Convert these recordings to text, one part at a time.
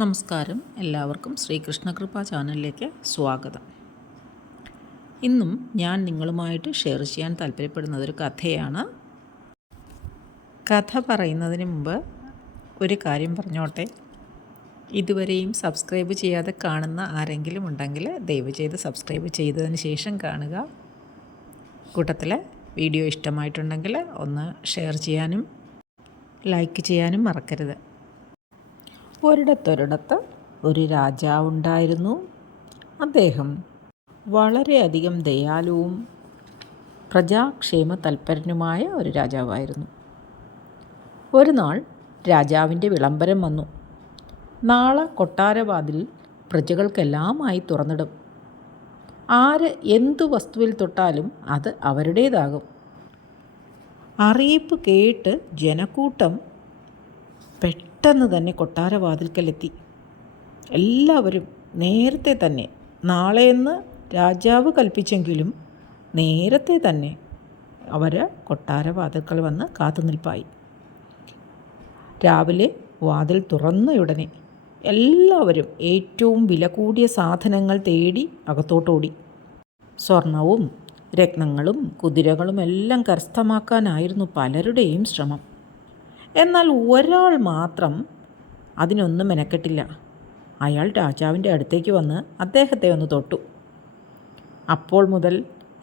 നമസ്കാരം. എല്ലാവർക്കും ശ്രീകൃഷ്ണകൃപ ചാനലിലേക്ക് സ്വാഗതം. ഇന്നും ഞാൻ നിങ്ങളുമായിട്ട് ഷെയർ ചെയ്യാൻ താല്പര്യപ്പെടുന്നത് ഒരു കഥയാണ്. കഥ പറയുന്നതിന് മുമ്പ് ഒരു കാര്യം പറഞ്ഞോട്ടെ. ഇതുവരെയും സബ്സ്ക്രൈബ് ചെയ്യാതെ കാണുന്ന ആരെങ്കിലും ഉണ്ടെങ്കിൽ ദയവ് ചെയ്ത് സബ്സ്ക്രൈബ് ചെയ്തതിന് ശേഷം കാണുക. കൂട്ടത്തിൽ വീഡിയോ ഇഷ്ടമായിട്ടുണ്ടെങ്കിൽ ഒന്ന് ഷെയർ ചെയ്യാനും ലൈക്ക് ചെയ്യാനും മറക്കരുത്. ഒരിടത്തൊരിടത്ത് ഒരു രാജാവുണ്ടായിരുന്നു. അദ്ദേഹം വളരെയധികം ദയാലുവും പ്രജാക്ഷേമ തൽപരനുമായ ഒരു രാജാവായിരുന്നു. ഒരു നാൾ രാജാവിൻ്റെ വിളംബരം വന്നു. നാളെ കൊട്ടാരവാതിൽ പ്രജകൾക്കെല്ലാമായി തുറന്നിടും. ആര് എന്തു വസ്തുവിൽ തൊട്ടാലും അത് അവരുടേതാകും. അറിയിപ്പ് കേട്ട് ജനക്കൂട്ടം പെട്ടെന്ന് തന്നെ കൊട്ടാരവാതിൽക്കലെത്തി. എല്ലാവരും നേരത്തെ തന്നെ, നാളെയെന്ന് രാജാവ് കൽപ്പിച്ചെങ്കിലും നേരത്തെ തന്നെ അവർ കൊട്ടാരവാതിൽക്കൽ വന്ന് കാത്തുനിൽപ്പായി. രാവിലെ വാതിൽ തുറന്നയുടനെ എല്ലാവരും ഏറ്റവും വില കൂടിയ സാധനങ്ങൾ തേടി അകത്തോട്ടോടി. സ്വർണവും രത്നങ്ങളും കുതിരകളും എല്ലാം കരസ്ഥമാക്കാനായിരുന്നു പലരുടെയും ശ്രമം. എന്നാൽ ഒരാൾ മാത്രം അതിനൊന്നും മെനക്കെട്ടില്ല. അയാൾ രാജാവിൻ്റെ അടുത്തേക്ക് വന്ന് അദ്ദേഹത്തെ ഒന്ന് തൊട്ടു. അപ്പോൾ മുതൽ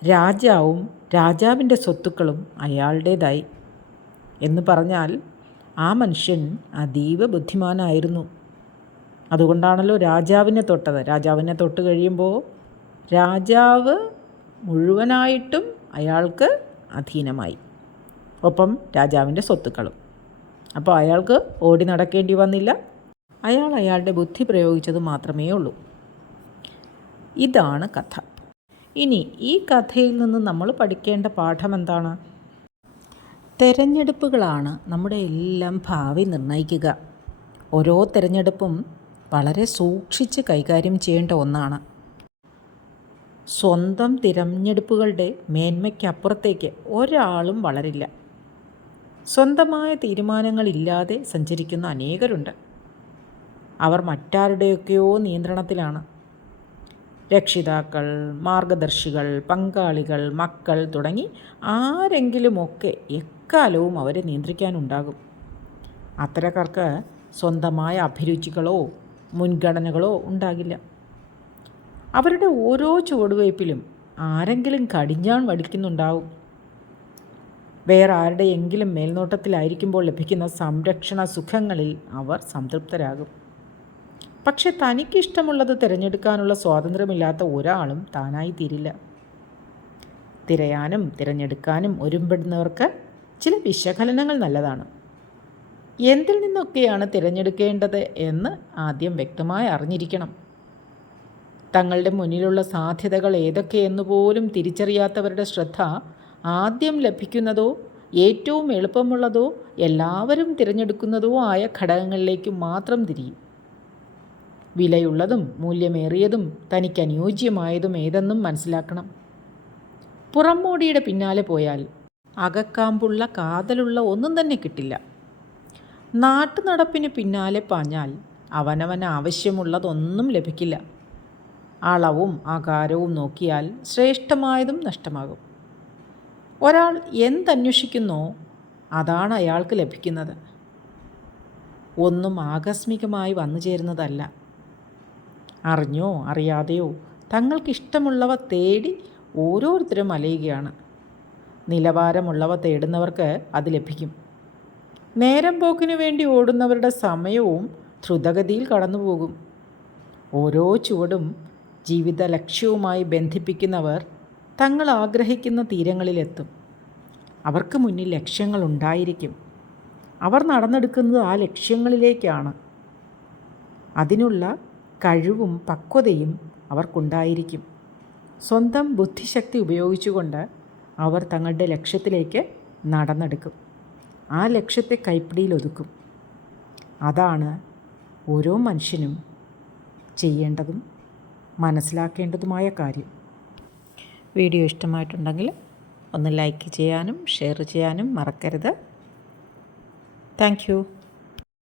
രാജാവും രാജാവിൻ്റെ സ്വത്തുക്കളും അയാളുടേതായി. എന്ന് പറഞ്ഞാൽ ആ മനുഷ്യൻ അതീവ ബുദ്ധിമാനായിരുന്നു. അതുകൊണ്ടാണല്ലോ രാജാവിനെ തൊട്ടത്. രാജാവിനെ തൊട്ട് കഴിയുമ്പോൾ രാജാവ് മുഴുവനായിട്ടും അയാൾക്ക് അധീനമായി, ഒപ്പം രാജാവിൻ്റെ സ്വത്തുക്കളും. അപ്പോൾ അയാൾക്ക് ഓടി നടക്കേണ്ടി വന്നില്ല. അയാൾ അയാളുടെ ബുദ്ധി പ്രയോഗിച്ചത് മാത്രമേ ഉള്ളൂ. ഇതാണ് കഥ. ഇനി ഈ കഥയിൽ നിന്ന് നമ്മൾ പഠിക്കേണ്ട പാഠം എന്താണ്? തെരഞ്ഞെടുപ്പുകളാണ് നമ്മുടെ എല്ലാം ഭാവി നിർണ്ണയിക്കുക. ഓരോ തെരഞ്ഞെടുപ്പും വളരെ സൂക്ഷിച്ച് കൈകാര്യം ചെയ്യേണ്ട ഒന്നാണ്. സ്വന്തം തിരഞ്ഞെടുപ്പുകളുടെ മേന്മയ്ക്കപ്പുറത്തേക്ക് ഒരാളും വളരില്ല. സ്വന്തമായ തീരുമാനങ്ങളില്ലാതെ സഞ്ചരിക്കുന്ന അനേകരുണ്ട്. അവർ മറ്റാരുടെയൊക്കെയോ നിയന്ത്രണത്തിലാണ്. രക്ഷിതാക്കൾ, മാർഗദർശികൾ, പങ്കാളികൾ, മക്കൾ തുടങ്ങി ആരെങ്കിലുമൊക്കെ എക്കാലവും അവരെ നിയന്ത്രിക്കാനുണ്ടാകും. അത്തരക്കാർക്ക് സ്വന്തമായ അഭിരുചികളോ മുൻഗണനകളോ ഉണ്ടാകില്ല. അവരുടെ ഓരോ ചുവടുവയ്പ്പിലും ആരെങ്കിലും കടിഞ്ഞാൺ വടിക്കുന്നുണ്ടാവും. വേറെ ആരുടെയെങ്കിലും മേൽനോട്ടത്തിലായിരിക്കുമ്പോൾ ലഭിക്കുന്ന സംരക്ഷണ സുഖങ്ങളിൽ അവർ സംതൃപ്തരാകും. പക്ഷെ തനിക്കിഷ്ടമുള്ളത് തിരഞ്ഞെടുക്കാനുള്ള സ്വാതന്ത്ര്യമില്ലാത്ത ഒരാളും താനായി തീരില്ല. തിരയാനും തിരഞ്ഞെടുക്കാനും ഒരുമ്പെടുന്നവർക്ക് ചില വിശകലനങ്ങൾ നല്ലതാണ്. എന്തിൽ നിന്നൊക്കെയാണ് തിരഞ്ഞെടുക്കേണ്ടത് എന്ന് ആദ്യം വ്യക്തമായി അറിഞ്ഞിരിക്കണം. തങ്ങളുടെ മുന്നിലുള്ള സാധ്യതകൾ ഏതൊക്കെയെന്ന് പോലും തിരിച്ചറിയാത്തവരുടെ ശ്രദ്ധ ആദ്യം ലഭിക്കുന്നതോ ഏറ്റവും എളുപ്പമുള്ളതോ എല്ലാവരും തിരഞ്ഞെടുക്കുന്നതോ ആയ ഘടകങ്ങളിലേക്ക് മാത്രം തിരിയും. വിലയുള്ളതും മൂല്യമേറിയതും തനിക്ക് അനുയോജ്യമായതും ഏതെന്നും മനസ്സിലാക്കണം. പുറംമോടിയുടെ പിന്നാലെ പോയാൽ അകക്കാമ്പുള്ള കാതലുള്ള ഒന്നും തന്നെ കിട്ടില്ല. നാട്ടുനടപ്പിന് പിന്നാലെ പാഞ്ഞാൽ അവനവന് ആവശ്യമുള്ളതൊന്നും ലഭിക്കില്ല. അളവും ആകാരവും നോക്കിയാൽ ശ്രേഷ്ഠമായതും നഷ്ടമാകും. ഒരാൾ എന്തന്വേഷിക്കുന്നോ അതാണ് അയാൾക്ക് ലഭിക്കുന്നത്. ഒന്നും ആകസ്മികമായി വന്നു ചേരുന്നതല്ല. അറിഞ്ഞോ അറിയാതെയോ തങ്ങൾക്കിഷ്ടമുള്ളവ തേടി ഓരോരുത്തരും അലയുകയാണ്. നിലവാരമുള്ളവ തേടുന്നവർക്ക് അത് ലഭിക്കും. നേരം പോക്കിനു വേണ്ടി ഓടുന്നവരുടെ സമയവും ദ്രുതഗതിയിൽ കടന്നുപോകും. ഓരോ ചുവടും ജീവിത ലക്ഷ്യവുമായി ബന്ധിപ്പിക്കുന്നവർ തങ്ങൾ ആഗ്രഹിക്കുന്ന തീരങ്ങളിലെത്തും. അവർക്ക് മുന്നിൽ ലക്ഷ്യങ്ങളുണ്ടായിരിക്കും. അവർ നടന്നെടുക്കുന്നത് ആ ലക്ഷ്യങ്ങളിലേക്കാണ്. അതിനുള്ള കഴിവും പക്വതയും അവർക്കുണ്ടായിരിക്കും. സ്വന്തം ബുദ്ധിശക്തി ഉപയോഗിച്ചുകൊണ്ട് അവർ തങ്ങളുടെ ലക്ഷ്യത്തിലേക്ക് നടന്നെടുക്കും. ആ ലക്ഷ്യത്തെ കൈപ്പിടിയിൽ ഒതുക്കും. അതാണ് ഓരോ മനുഷ്യനും ചെയ്യേണ്ടതും മനസ്സിലാക്കേണ്ടതുമായ കാര്യം. വീഡിയോ ഇഷ്ടമായിട്ടുണ്ടെങ്കിൽ ഒന്ന് ലൈക്ക് ചെയ്യാനും ഷെയർ ചെയ്യാനും മറക്കരുത്. Thank you.